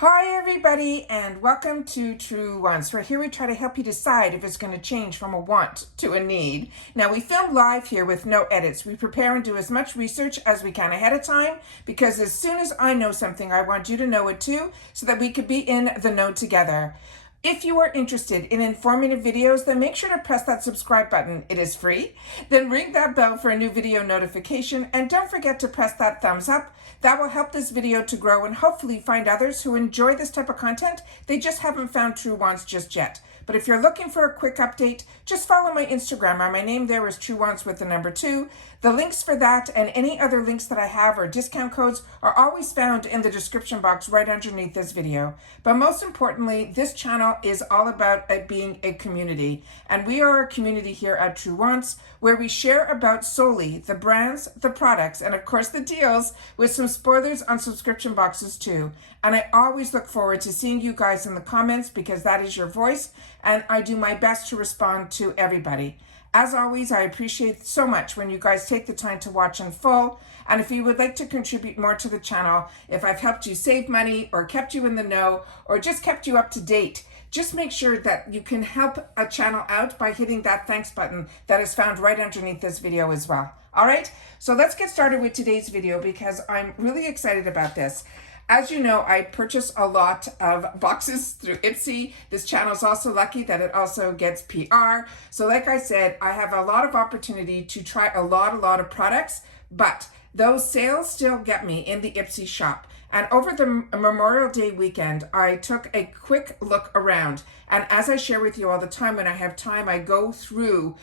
Hi everybody and welcome to Truewants, where here we try to help you decide if it's going to change from a want to a need. Now we film live here with no edits. We prepare and do as much research as we can ahead of time because as soon as I know something, I want you to know it too so that we could be in the know together. If you are interested in informative videos, then make sure to press that subscribe button. It is free. Then ring that bell for a new video notification, and don't forget to press that thumbs up. That will help this video to grow and hopefully find others who enjoy this type of content. They just haven't found Truewants just yet. But if you're looking for a quick update, just follow my Instagram. My name there is Truewants with the number 2. The links for that and any other links that I have or discount codes are always found in the description box right underneath this video. But most importantly, this channel is all about it being a community. And we are a community here at Truewants where we share about solely the brands, the products, and of course the deals with some spoilers on subscription boxes too. And I always look forward to seeing you guys in the comments because that is your voice and I do my best to respond to everybody. As always, I appreciate so much when you guys take the time to watch in full. And if you would like to contribute more to the channel, if I've helped you save money or kept you in the know or just kept you up to date, just make sure that you can help a channel out by hitting that thanks button that is found right underneath this video as well. All right, so let's get started with today's video because I'm really excited about this. As you know, I purchase a lot of boxes through Ipsy. This channel is also lucky that it also gets PR. So like I said, I have a lot of opportunity to try a lot of products, but those sales still get me in the Ipsy shop. And over the Memorial Day weekend, I took a quick look around. And as I share with you all the time, when I have time, I go through,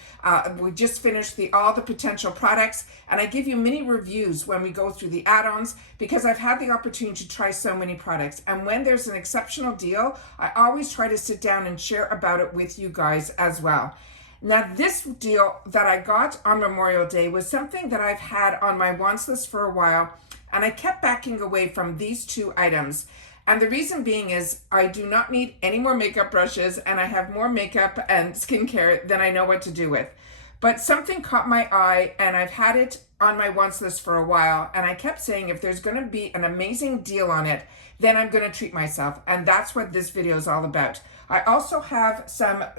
we just finished all the potential products, and I give you mini reviews when we go through the add-ons, because I've had the opportunity to try so many products. And when there's an exceptional deal, I always try to sit down and share about it with you guys as well. Now, this deal that I got on Memorial Day was something that I've had on my wants list for a while, and I kept backing away from these two items. And the reason being is I do not need any more makeup brushes and I have more makeup and skincare than I know what to do with. But something caught my eye and I've had it on my wants list for a while. And I kept saying if there's going to be an amazing deal on it, then I'm going to treat myself. And that's what this video is all about. I also have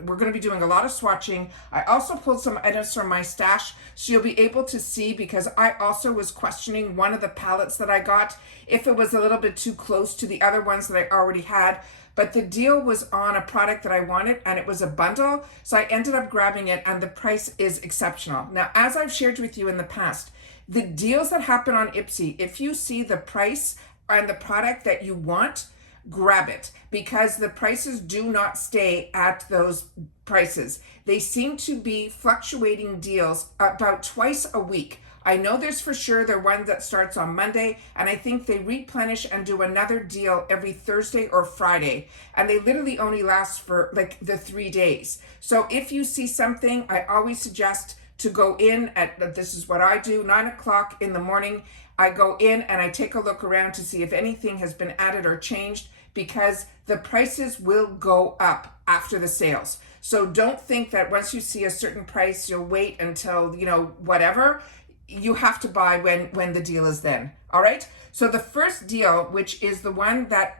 we're going to be doing a lot of swatching. I also pulled some items from my stash so you'll be able to see, because I also was questioning one of the palettes that I got if it was a little bit too close to the other ones that I already had. But the deal was on a product that I wanted and it was a bundle. So I ended up grabbing it and the price is exceptional. Now, as I've shared with you in the past, the deals that happen on Ipsy, if you see the price and the product that you want, grab it, because the prices do not stay at those prices. They seem to be fluctuating deals about twice a week. I know there's for sure the one that starts on Monday, and I think they replenish and do another deal every Thursday or Friday, and they literally only last for like the 3 days. So if you see something, I always suggest to go in at, this is what I do, 9 o'clock in the morning. I go in and I take a look around to see if anything has been added or changed, because the prices will go up after the sales. So don't think that once you see a certain price, you'll wait until, whatever. You have to buy when the deal is then. All right. So the first deal, which is the one that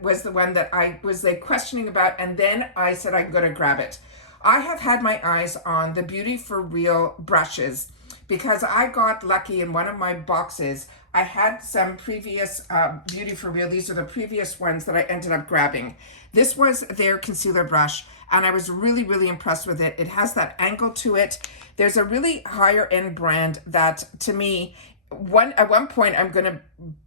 I was like questioning about, and then I said I'm going to grab it. I have had my eyes on the Beauty for Real brushes because I got lucky in one of my boxes. I had some previous Beauty for Real. These are the previous ones that I ended up grabbing. This was their concealer brush, and I was really impressed with it. It has that angle to it. There's a really higher end brand that, to me, at one point I'm going to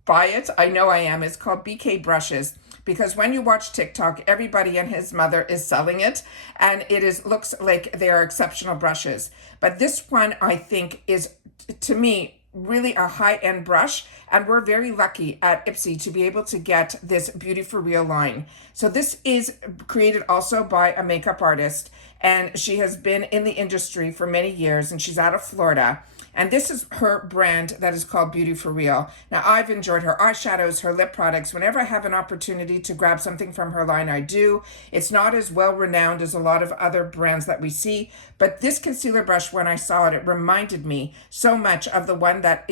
buy it. I know I am. It's called BK Brushes, because when you watch TikTok, everybody and his mother is selling it, and looks like they are exceptional brushes. But this one, I think, is, to me, really a high-end brush, and we're very lucky at Ipsy to be able to get this Beauty for Real line. So this is created also by a makeup artist, and she has been in the industry for many years, and she's out of Florida. And this is her brand that is called Beauty for Real. Now, I've enjoyed her eyeshadows, her lip products. Whenever I have an opportunity to grab something from her line, I do. It's not as well renowned as a lot of other brands that we see, but this concealer brush, when I saw it, it reminded me so much of the one that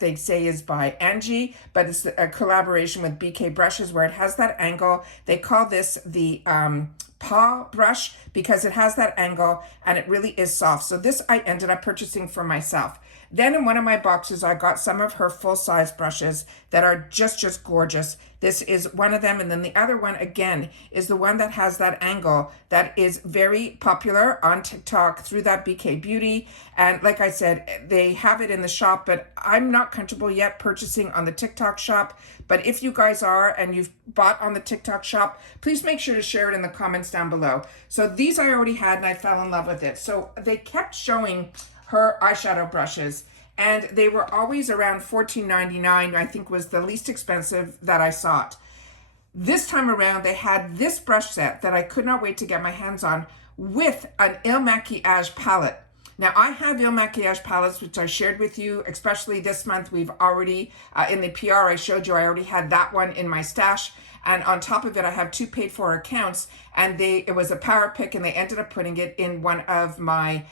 they say is by Angie, but it's a collaboration with BK Brushes where it has that angle. They call this the paw brush because it has that angle and it really is soft. So this I ended up purchasing for myself. Then in one of my boxes, I got some of her full-size brushes that are just gorgeous. This is one of them. And then the other one, again, is the one that has that angle that is very popular on TikTok through that BK Beauty. And like I said, they have it in the shop, but I'm not comfortable yet purchasing on the TikTok shop. But if you guys are and you've bought on the TikTok shop, please make sure to share it in the comments down below. So these I already had and I fell in love with it. So they kept showing her eyeshadow brushes, and they were always around $14.99, I think was the least expensive that I saw it. This time around, they had this brush set that I could not wait to get my hands on with an Il Makiage palette. Now, I have Il Makiage palettes, which I shared with you, especially this month. We've already, in the PR I showed you, I already had that one in my stash. And on top of it, I have 2 paid for accounts, and it was a power pick, and they ended up putting it in one of my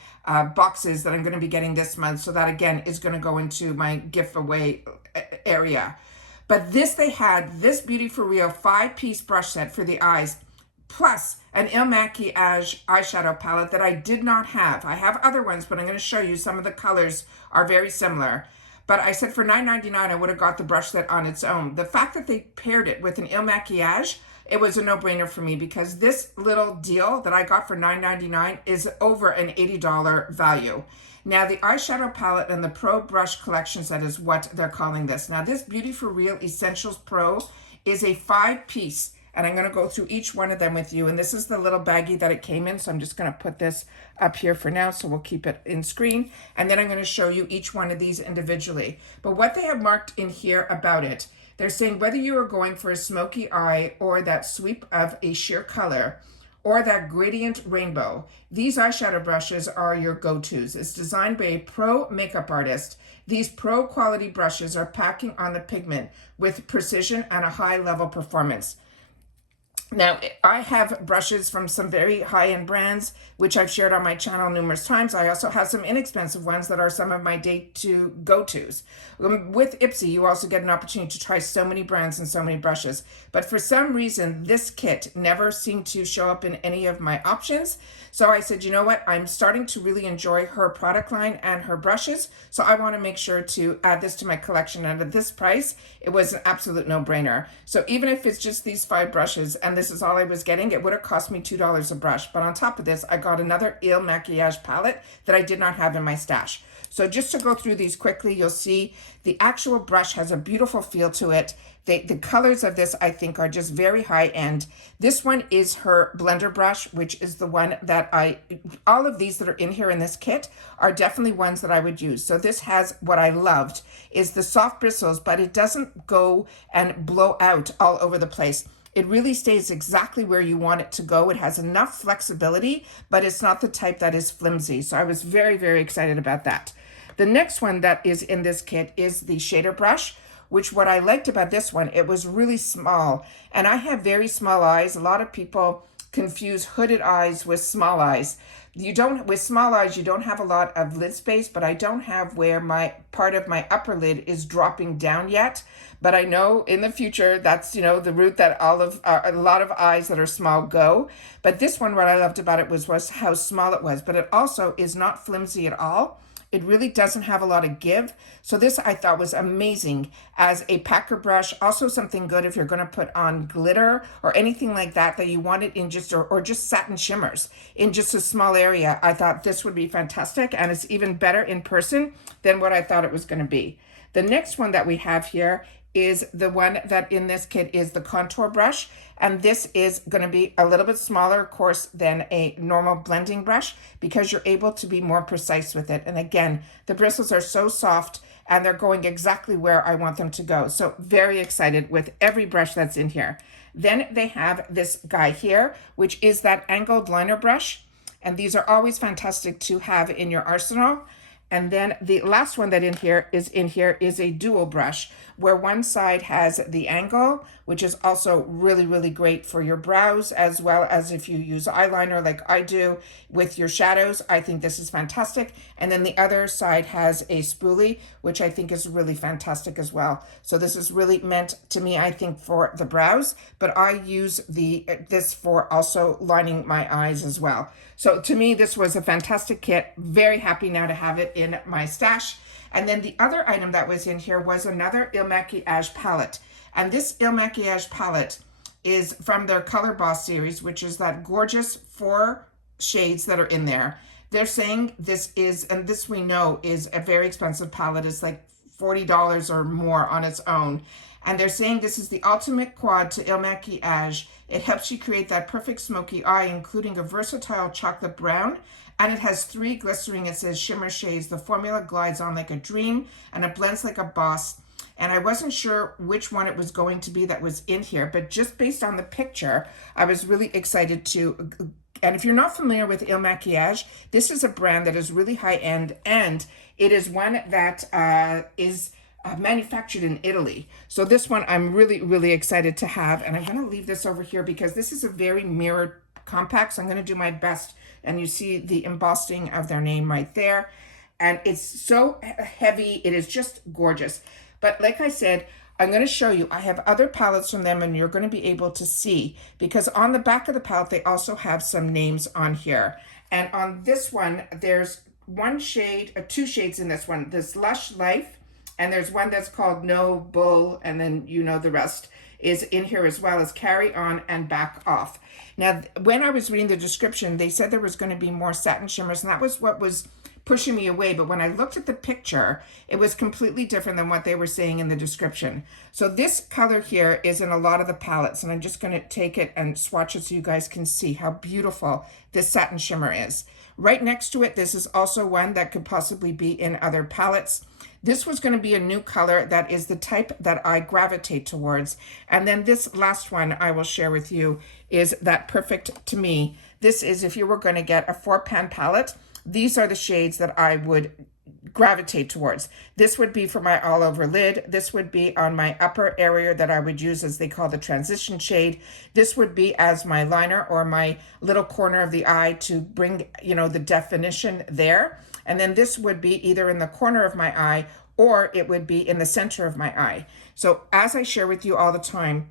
boxes that I'm going to be getting this month. So that, again, is going to go into my giveaway area. But they had this Beauty for Real 5-piece brush set for the eyes, plus an Il Makiage eyeshadow palette that I did not have. I have other ones, but I'm going to show you some of the colors are very similar. But I said for $9.99, I would have got the brush set on its own. The fact that they paired it with an Il Makiage, it was a no-brainer for me because this little deal that I got for $9.99 is over an $80 value. Now, the eyeshadow palette and the Pro Brush Collection set is what they're calling this. Now, this Beauty for Real Essentials Pro is a 5-piece, and I'm going to go through each one of them with you. And this is the little baggie that it came in, so I'm just going to put this up here for now, so we'll keep it in screen. And then I'm going to show you each one of these individually. But what they have marked in here about it, they're saying whether you are going for a smoky eye or that sweep of a sheer color or that gradient rainbow, these eyeshadow brushes are your go-tos. It's designed by a pro makeup artist. These pro quality brushes are packing on the pigment with precision and a high level performance. Now, I have brushes from some very high-end brands, which I've shared on my channel numerous times. I also have some inexpensive ones that are some of my day-to go-tos. With Ipsy, you also get an opportunity to try so many brands and so many brushes. But for some reason, this kit never seemed to show up in any of my options. So I said, you know what? I'm starting to really enjoy her product line and her brushes. So I want to make sure to add this to my collection. And at this price, it was an absolute no-brainer. So even if it's just these 5 brushes and this is all I was getting, it would have cost me $2 a brush. But on top of this, I got another Il Makiage palette that I did not have in my stash. So just to go through these quickly, you'll see the actual brush has a beautiful feel to it. The colors of this, I think, are just very high end. This one is her blender brush, which is the one that all of these that are in here in this kit are definitely ones that I would use. So this has what I loved is the soft bristles, but it doesn't go and blow out all over the place. It really stays exactly where you want it to go. It has enough flexibility, but it's not the type that is flimsy. So I was very, very excited about that. The next one that is in this kit is the shader brush, which what I liked about this one, it was really small. And I have very small eyes. A lot of people confuse hooded eyes with small eyes. With small eyes, you don't have a lot of lid space, but I don't have where my part of my upper lid is dropping down yet. But I know in the future, that's, the route that a lot of eyes that are small go. But this one, what I loved about it was how small it was, but it also is not flimsy at all. It really doesn't have a lot of give. So this I thought was amazing as a packer brush. Also something good if you're going to put on glitter or anything like that you want it in just, or just satin shimmers in just a small area. I thought this would be fantastic, and it's even better in person than what I thought it was going to be. The next one that we have here is the one that in this kit is the contour brush. And this is going to be a little bit smaller, of course, than a normal blending brush because you're able to be more precise with it. And again, the bristles are so soft and they're going exactly where I want them to go. So very excited with every brush that's in here. Then they have this guy here, which is that angled liner brush. And these are always fantastic to have in your arsenal. And then the last one that is in here is a dual brush, where one side has the angle, which is also really, really great for your brows, as well as if you use eyeliner like I do with your shadows. I think this is fantastic. And then the other side has a spoolie, which I think is really fantastic as well. So this is really meant to me, I think, for the brows, but I use this for also lining my eyes as well. So to me, this was a fantastic kit. Very happy now to have it in my stash. And then the other item that was in here was another Il Makiage palette. And this Il Makiage palette is from their Color Boss series, which is that gorgeous 4 shades that are in there. They're saying this is, and this we know is a very expensive palette. It's like $40 or more on its own. And they're saying this is the ultimate quad to Il Makiage. It helps you create that perfect smoky eye, including a versatile chocolate brown. And it has 3 glistering, it says, shimmer shades. The formula glides on like a dream, and it blends like a boss. And I wasn't sure which one it was going to be that was in here, but just based on the picture, I was really excited to. And if you're not familiar with Il Makiage, this is a brand that is really high-end, and it is one that is manufactured in Italy. So this one I'm really, really excited to have. And I'm going to leave this over here because this is a very mirrored compact. So I'm going to do my best. And you see the embossing of their name right there. And it's so heavy. It is just gorgeous. But like I said, I'm going to show you, I have other palettes from them, and you're going to be able to see, because on the back of the palette, they also have some names on here. And on this one, there's 2 shades in this one. This Lush Life, and there's one that's called No Bull, and then you know the rest is in here, as well as Carry On and Back Off. Now, when I was reading the description, they said there was going to be more satin shimmers, and that was what was pushing me away. But when I looked at the picture, it was completely different than what they were saying in the description. So this color here is in a lot of the palettes, and I'm just going to take it and swatch it so you guys can see how beautiful this satin shimmer is. Right next to it, this is also one that could possibly be in other palettes. This was going to be a new color that is the type that I gravitate towards. And then this last one I will share with you is that Perfect to Me. This is, if you were going to get a 4-pan palette, these are the shades that I would gravitate towards. This would be for my all over lid. This would be on my upper area that I would use as they call the transition shade. This would be as my liner or my little corner of the eye to bring, you know, the definition there. And then this would be either in the corner of my eye or it would be in the center of my eye. So as I share with you all the time,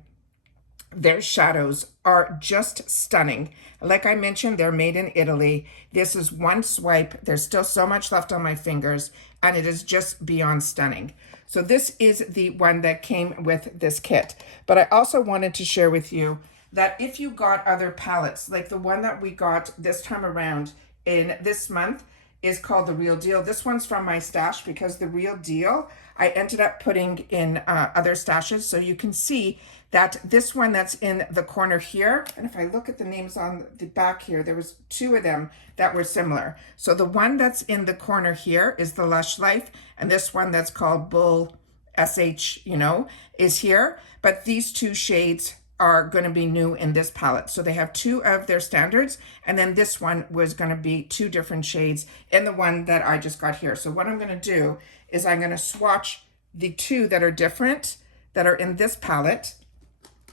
their shadows are just stunning. Like I mentioned, they're made in Italy. This is one swipe. There's still so much left on my fingers, and it is just beyond stunning. So this is the one that came with this kit. But I also wanted to share with you that if you got other palettes, like the one that we got this time around in this month, is called The Real Deal. This one's from my stash because The Real Deal I ended up putting in other stashes. So you can see that this one that's in the corner here, and if I look at the names on the back here, there was 2 of them that were similar. So the one that's in the corner here is the Lush Life, and this one that's called Bull SH, you know, is here. But these 2 shades are going to be new in this palette. So they have 2 of their standards, and then this one was going to be 2 different shades in the one that I just got here. So what I'm going to do is I'm going to swatch the 2 that are different that are in this palette,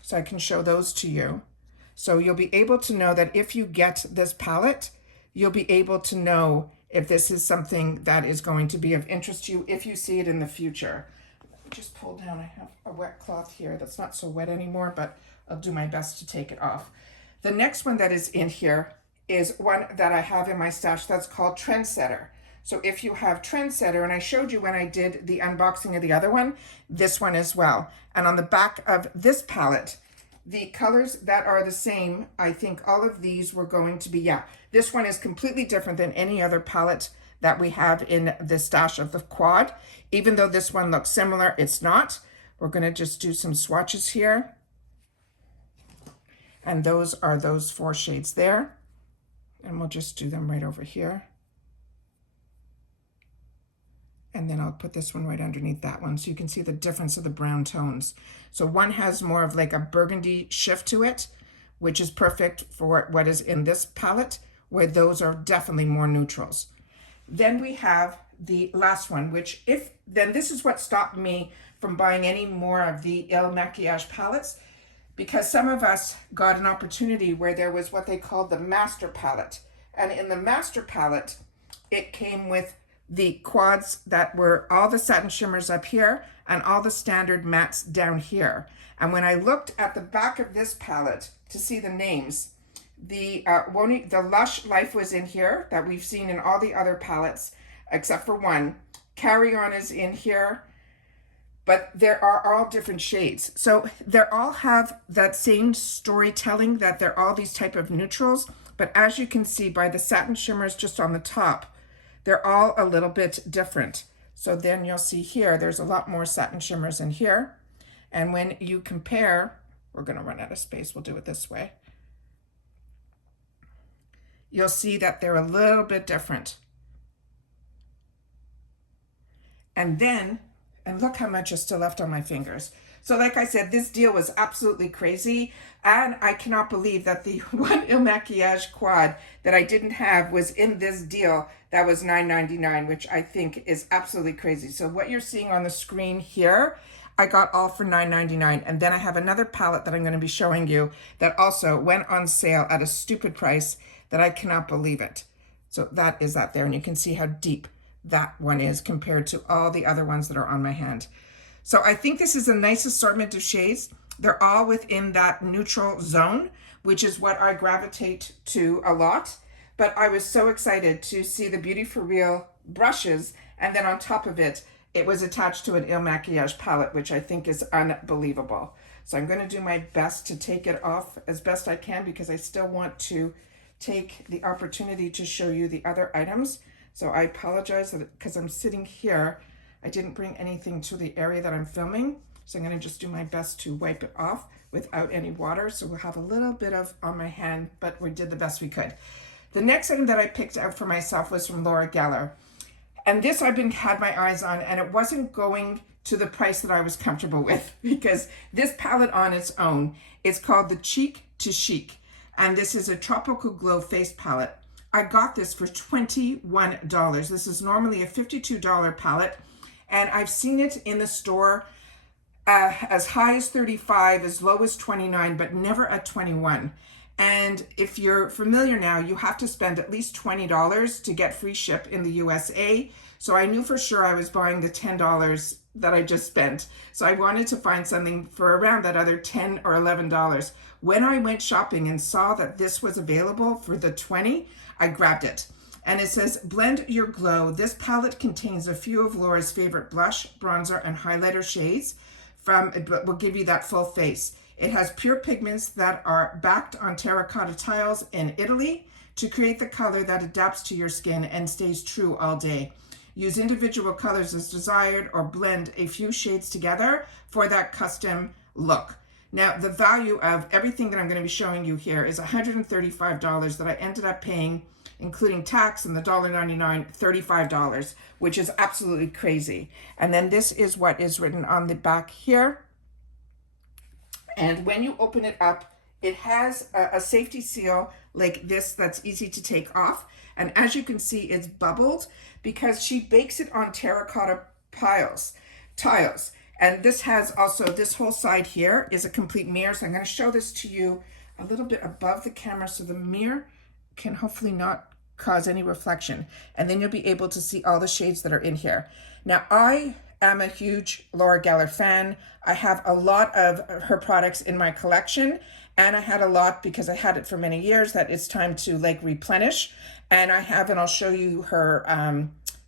so I can show those to you. So you'll be able to know that if you get this palette, you'll be able to know if this is something that is going to be of interest to you if you see it in the future. Just pull down, I have a wet cloth here that's not so wet anymore, but I'll do my best to take it off. The next one that is in here is one that I have in my stash that's called Trendsetter. So if you have Trendsetter, and I showed you when I did the unboxing of the other one, this one as well. And on the back of this palette, the colors that are the same, I think all of these were going to be, yeah, this one is completely different than any other palette that we have in the stash of the quad. Even though this one looks similar, it's not. We're going to just do some swatches here. And those are those 4 shades there. And we'll just do them right over here. And then I'll put this one right underneath that one so you can see the difference of the brown tones. So one has more of like a burgundy shift to it, which is perfect for what is in this palette, where those are definitely more neutrals. Then we have the last one, which then this is what stopped me from buying any more of the Il Makiage palettes, because some of us got an opportunity where there was what they called the master palette. And in the master palette, it came with the quads that were all the satin shimmers up here and all the standard mattes down here. And when I looked at the back of this palette to see the names, the Lush Life was in here that we've seen in all the other palettes except for one. Carry On is in here, but there are all different shades. So they all have that same storytelling, that they're all these type of neutrals, but as you can see by the satin shimmers just on the top, they're all a little bit different. So then you'll see here, there's a lot more satin shimmers in here. And when you compare, we're gonna run out of space, we'll do it this way. You'll see that they're a little bit different. And look how much is still left on my fingers. So like I said, this deal was absolutely crazy. And I cannot believe that the one Il Makiage quad that I didn't have was in this deal that was $9.99, which I think is absolutely crazy. So what you're seeing on the screen here, I got all for $9.99. And then I have another palette that I'm gonna be showing you that also went on sale at a stupid price that I cannot believe it. So that is that there, and you can see how deep that one is compared to all the other ones that are on my hand. So I think this is a nice assortment of shades. They're all within that neutral zone, which is what I gravitate to a lot. But I was so excited to see the Beauty For Real brushes, and then on top of it, it was attached to an Il Makiage palette, which I think is unbelievable. So I'm gonna do my best to take it off as best I can, because I still want to take the opportunity to show you the other items. So I apologize because I'm sitting here. I didn't bring anything to the area that I'm filming. So I'm gonna just do my best to wipe it off without any water. So we'll have a little bit of on my hand, but we did the best we could. The next item that I picked out for myself was from Laura Geller. And this I've had my eyes on, and it wasn't going to the price that I was comfortable with, because this palette on its own is called the Cheek to Chic. And this is a Tropical Glow face palette. I got this for $21. This is normally a $52 palette, and I've seen it in the store as high as $35, as low as $29, but never at $21. And if you're familiar now, you have to spend at least $20 to get free ship in the USA. So I knew for sure I was buying the $10 that I just spent. So I wanted to find something for around that other $10 or $11. When I went shopping and saw that this was available for the $20, I grabbed it. And it says, blend your glow. This palette contains a few of Laura's favorite blush, bronzer, and highlighter shades. It will give you that full face. It has pure pigments that are backed on terracotta tiles in Italy to create the color that adapts to your skin and stays true all day. Use individual colors as desired, or blend a few shades together for that custom look. Now, the value of everything that I'm going to be showing you here is $135 that I ended up paying, including tax and the $1.99, $35, which is absolutely crazy. And then this is what is written on the back here. And when you open it up, it has a safety seal like this that's easy to take off. And as you can see, it's bubbled because she bakes it on terracotta tiles. And this has also, this whole side here is a complete mirror. So I'm going to show this to you a little bit above the camera so the mirror can hopefully not cause any reflection. And then you'll be able to see all the shades that are in here. Now, I am a huge Laura Geller fan. I have a lot of her products in my collection, and I had a lot because I had it for many years that it's time to like replenish. And I have, and I'll show you her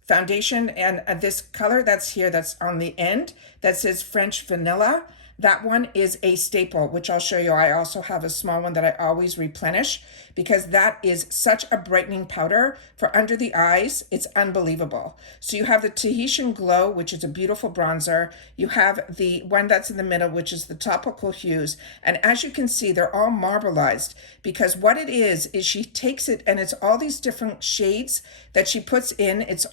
foundation, and this color that's here, that's on the end, that says French Vanilla. That one is a staple, which I'll show you. I also have a small one that I always replenish because that is such a brightening powder for under the eyes. It's unbelievable. So you have the Tahitian Glow, which is a beautiful bronzer. You have the one that's in the middle, which is the Tropical Hues. And as you can see, they're all marbleized because what it is she takes it and it's all these different shades that she puts in. It's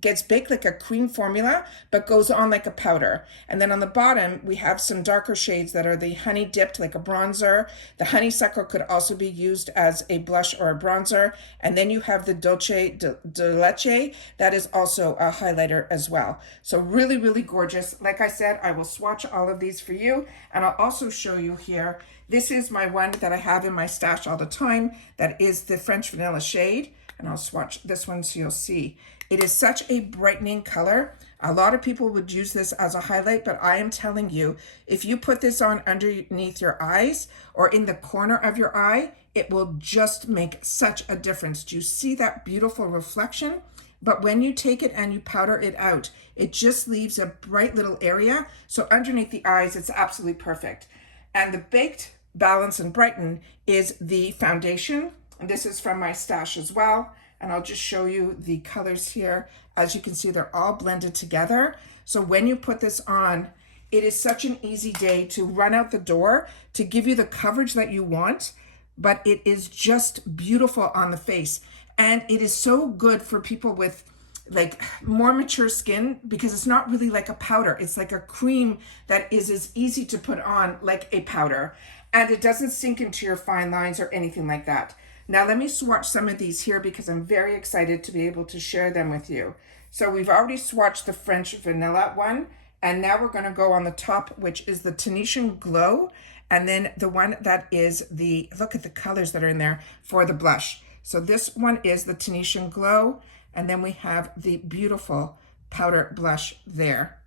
gets baked like a cream formula, but goes on like a powder. And then on the bottom, we have some darker shades that are the honey dipped, like a bronzer. The honeysuckle could also be used as a blush or a bronzer. And then you have the Dolce de Leche, that is also a highlighter as well. So really, really gorgeous. Like I said, I will swatch all of these for you. And I'll also show you here, this is my one that I have in my stash all the time. That is the French Vanilla shade. And I'll swatch this one so you'll see. It is such a brightening color. A lot of people would use this as a highlight, but I am telling you, if you put this on underneath your eyes or in the corner of your eye, it will just make such a difference. Do you see that beautiful reflection? But when you take it and you powder it out, it just leaves a bright little area. So underneath the eyes, it's absolutely perfect. And the Baked, Balance, and Brighten is the foundation. And this is from my stash as well. And I'll just show you the colors here. As you can see, they're all blended together. So when you put this on, it is such an easy day to run out the door to give you the coverage that you want, but it is just beautiful on the face. And it is so good for people with like more mature skin because it's not really like a powder. It's like a cream that is as easy to put on like a powder. And it doesn't sink into your fine lines or anything like that. Now let me swatch some of these here because I'm very excited to be able to share them with you. So we've already swatched the French Vanilla one, and now we're going to go on the top, which is the Tenetian Glow, and then the one that is the, look at the colors that are in there for the blush. So this one is the Tenetian Glow, and then we have the beautiful powder blush there.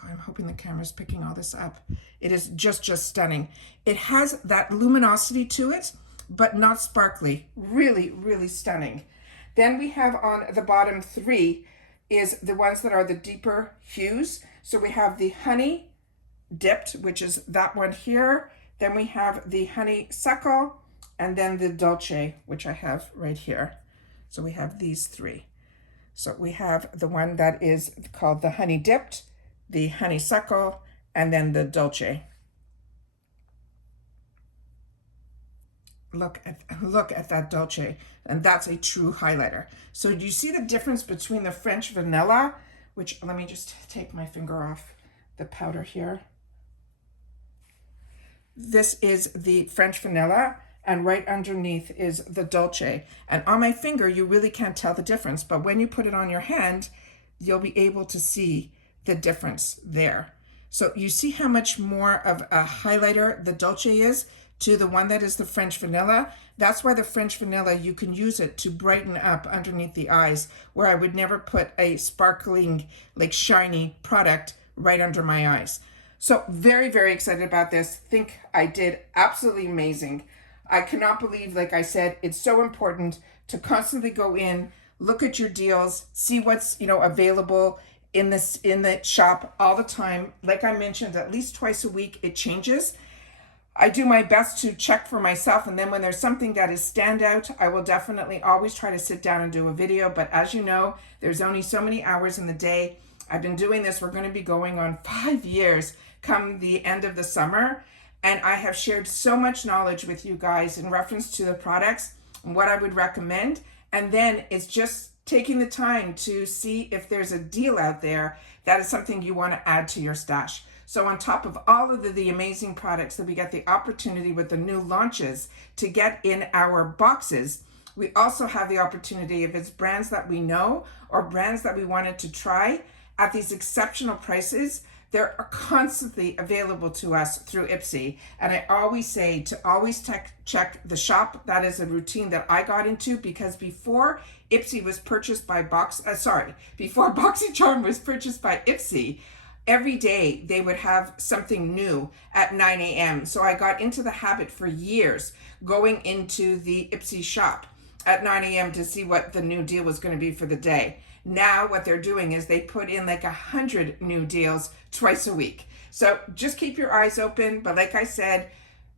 Oh, I'm hoping the camera's picking all this up. It is just stunning. It has that luminosity to it, but not sparkly. Really, really stunning. Then we have on the bottom three is the ones that are the deeper hues. So we have the Honey Dipped, which is that one here. Then we have the Honeysuckle, and then the Dolce, which I have right here. So we have these three. So we have the one that is called the Honey Dipped, the Honeysuckle, and then the Dolce. Look at that Dolce, and that's a true highlighter. So do you see the difference between the French Vanilla, which, let me just take my finger off the powder here. This is the French Vanilla, and right underneath is the Dolce. And on my finger, you really can't tell the difference, but when you put it on your hand, you'll be able to see the difference there. So you see how much more of a highlighter the Dolce is to the one that is the French Vanilla. That's why the French Vanilla, you can use it to brighten up underneath the eyes, where I would never put a sparkling, like shiny product right under my eyes. So very, very excited about this. Think I did absolutely amazing. I cannot believe, like I said, it's so important to constantly go in, look at your deals, see what's, available in the shop all the time. Like I mentioned, at least twice a week, it changes. I do my best to check for myself, and then when there's something that is standout, I will definitely always try to sit down and do a video. But as you know, there's only so many hours in the day. I've been doing this, we're going to be going on 5 years come the end of the summer, and I have shared so much knowledge with you guys in reference to the products and what I would recommend. And then it's just taking the time to see if there's a deal out there that is something you want to add to your stash. So on top of all of the amazing products that we get the opportunity with the new launches to get in our boxes, we also have the opportunity, if it's brands that we know or brands that we wanted to try at these exceptional prices, they're constantly available to us through Ipsy. And I always say to always check the shop. That is a routine that I got into, because before Ipsy was purchased by before BoxyCharm was purchased by Ipsy, every day they would have something new at 9 a.m. So I got into the habit for years going into the Ipsy shop at 9 a.m. to see what the new deal was going to be for the day. Now what they're doing is they put in like 100 new deals twice a week. So just keep your eyes open. But like I said,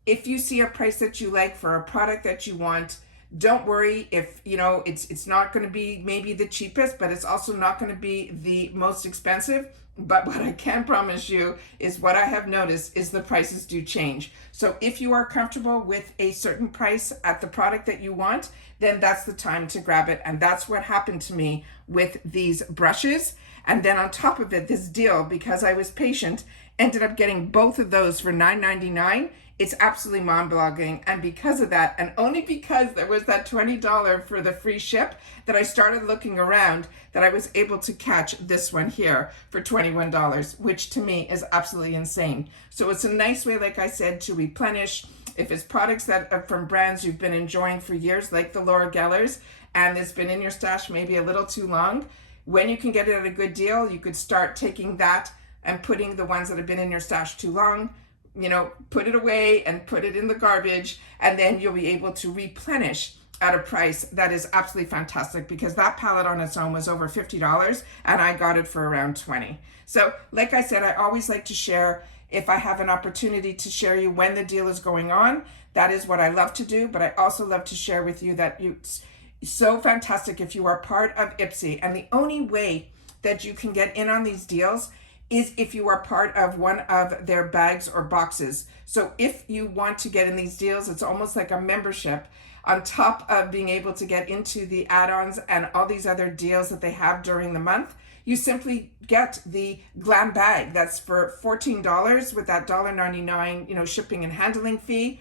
if you see a price that you like for a product that you want, Don't worry if, you know, it's not going to be maybe the cheapest, but it's also not going to be the most expensive. But what I can promise you is what I have noticed is the prices do change. So if you are comfortable with a certain price at the product that you want, then that's the time to grab it. And that's what happened to me with these brushes. And then on top of it, this deal, because I was patient, ended up getting both of those for $9.99. It's absolutely mind-boggling. And because of that, and only because there was that $20 for the free ship, that I started looking around, that I was able to catch this one here for $21, which to me is absolutely insane. So it's a nice way, like I said, to replenish. If it's products that are from brands you've been enjoying for years, like the Laura Gellers, and it's been in your stash maybe a little too long, when you can get it at a good deal, you could start taking that and putting the ones that have been in your stash too long, you know, put it away and put it in the garbage, and then you'll be able to replenish at a price that is absolutely fantastic, because that palette on its own was over $50 and I got it for around $20. So like I said, I always like to share if I have an opportunity to share you when the deal is going on. That is what I love to do, but I also love to share with you that it's so fantastic if you are part of Ipsy. And the only way that you can get in on these deals is if you are part of one of their bags or boxes. So if you want to get in these deals, it's almost like a membership on top of being able to get into the add-ons and all these other deals that they have during the month. You simply get the glam bag that's for $14 with that $1.99, you know, shipping and handling fee.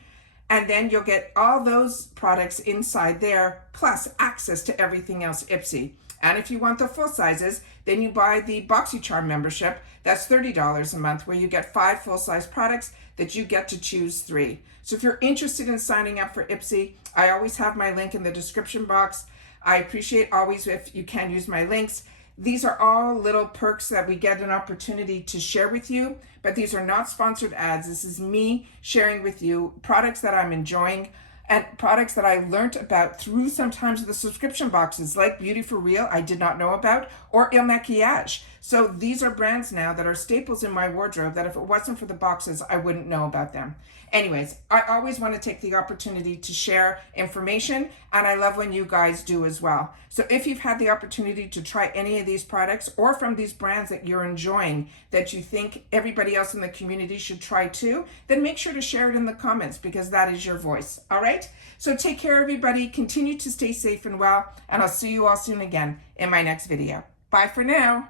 And then you'll get all those products inside there, plus access to everything else Ipsy. And if you want the full sizes, then you buy the BoxyCharm membership. That's $30 a month, where you get 5 full-size products that you get to choose 3. So if you're interested in signing up for Ipsy, I always have my link in the description box. I appreciate always if you can use my links. These are all little perks that we get an opportunity to share with you, but these are not sponsored ads. This is me sharing with you products that I'm enjoying and products that I learned about through sometimes the subscription boxes, like Beauty for Real, I did not know about, or Il Makiage. So these are brands now that are staples in my wardrobe that if it wasn't for the boxes, I wouldn't know about them. Anyways, I always want to take the opportunity to share information, and I love when you guys do as well. So if you've had the opportunity to try any of these products or from these brands that you're enjoying that you think everybody else in the community should try too, then make sure to share it in the comments, because that is your voice. All right? So take care, everybody. Continue to stay safe and well, and I'll see you all soon again in my next video. Bye for now.